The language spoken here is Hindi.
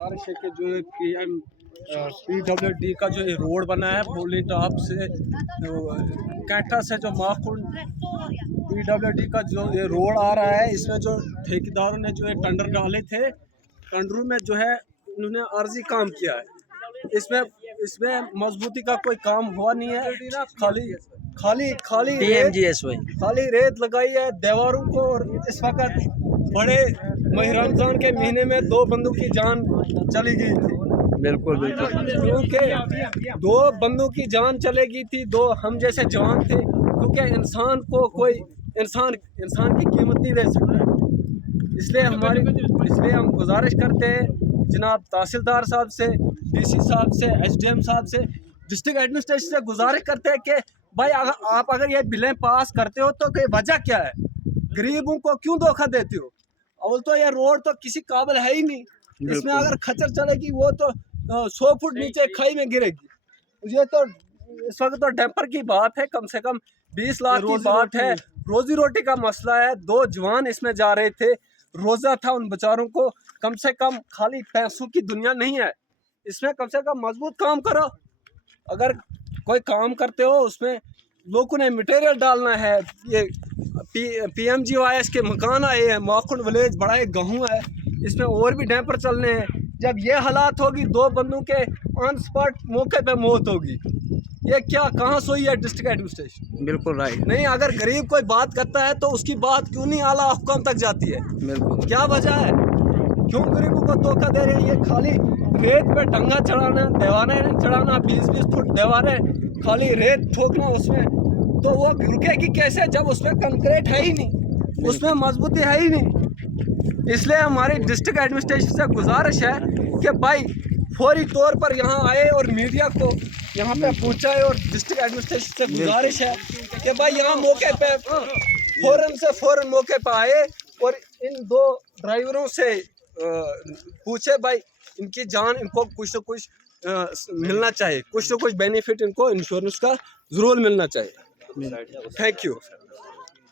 बारिश है कि जो PWD का जो ये रोड बना है पोली टॉप से कैटा से जो माखुंड PWD का जो ये रोड आ रहा है, इसमें जो ठेकेदारों ने जो ये टेंडर डाले थे, टेंडरों में जो है उन्होंने अर्जी काम किया है। इसमें इसमें मजबूती का कोई काम हुआ नहीं है, खाली खाली खाली खाली रेत लगाई है दीवारों को। और इस वक्त बड़े महीने रमजान के महीने में 2 बंदों की जान चली गई थी। बिल्कुल बिल्कुल, क्योंकि 2 बंदों की जान चले गई थी, 2 हम जैसे जवान थे। क्योंकि इंसान को कोई इंसान की कीमत नहीं दे सकता। इसलिए हम गुजारिश करते हैं जनाब तहसीलदार साहब से, DC साहब से, SDM साहब से, डिस्ट्रिक्ट एडमिनिस्ट्रेशन से गुजारिश करते हैं कि भाई अगर ये बिलें पास करते हो तो वजह क्या है, गरीबों को क्यों धोखा देते हो। अव्वल तो ये रोड तो किसी काबिल है ही नहीं, इसमें अगर खच्चर चलेगी वो तो 100 फुट नीचे खाई में गिरेगी। ये तो इस वक्त तो डैम्पर की बात है, कम से कम 20 लाख की बात है, रोजी रोटी का मसला है। 2 जवान इसमें जा रहे थे, रोज़ा था उन बेचारों को। कम से कम खाली पैसों की दुनिया नहीं है, इसमें कम से कम मजबूत काम करो। अगर कोई काम करते हो उसमें लोगों ने मटेरियल डालना है। ये PMGYS के मकान आए हैं, माखुंड विलेज बड़ा एक गाँव है, इसमें और भी डैम्पर चलने हैं। जब ये हालात होगी, 2 बंदों के ऑन स्पॉट मौके पे मौत होगी, ये क्या कहाँ सोई है डिस्ट्रिक्ट एडमिनिस्ट्रेशन। बिल्कुल राइट। नहीं, अगर गरीब कोई बात करता है तो उसकी बात क्यों नहीं आला हुक्म तक जाती है, बिल्कुल, क्या वजह है, क्यों गरीबों को धोखा दे रहे हैं। ये खाली रेत पे टंगा चढ़ाना, दीवारें चढ़ाना, 20-20 फुट दीवारें, खाली रेत ठोकना उसमें, तो वो रुकेगी कैसे जब उसमें कंक्रीट है ही नहीं, उसमें मजबूती है ही नहीं। इसलिए हमारी डिस्ट्रिक्ट एडमिनिस्ट्रेशन से गुजारिश है कि भाई फौरी तौर पर यहाँ आए और मीडिया को यहाँ पे पहुँचाए। और डिस्ट्रिक्ट एडमिनिस्ट्रेशन से गुजारिश है कि भाई यहाँ मौके पे फ़ौरन मौके पे आए और इन 2 ड्राइवरों से पूछे भाई इनकी जान, इनको कुछ न कुछ मिलना चाहिए, कुछ न कुछ बेनिफिट इनको इंश्योरेंस का ज़रूर मिलना चाहिए। Thank you.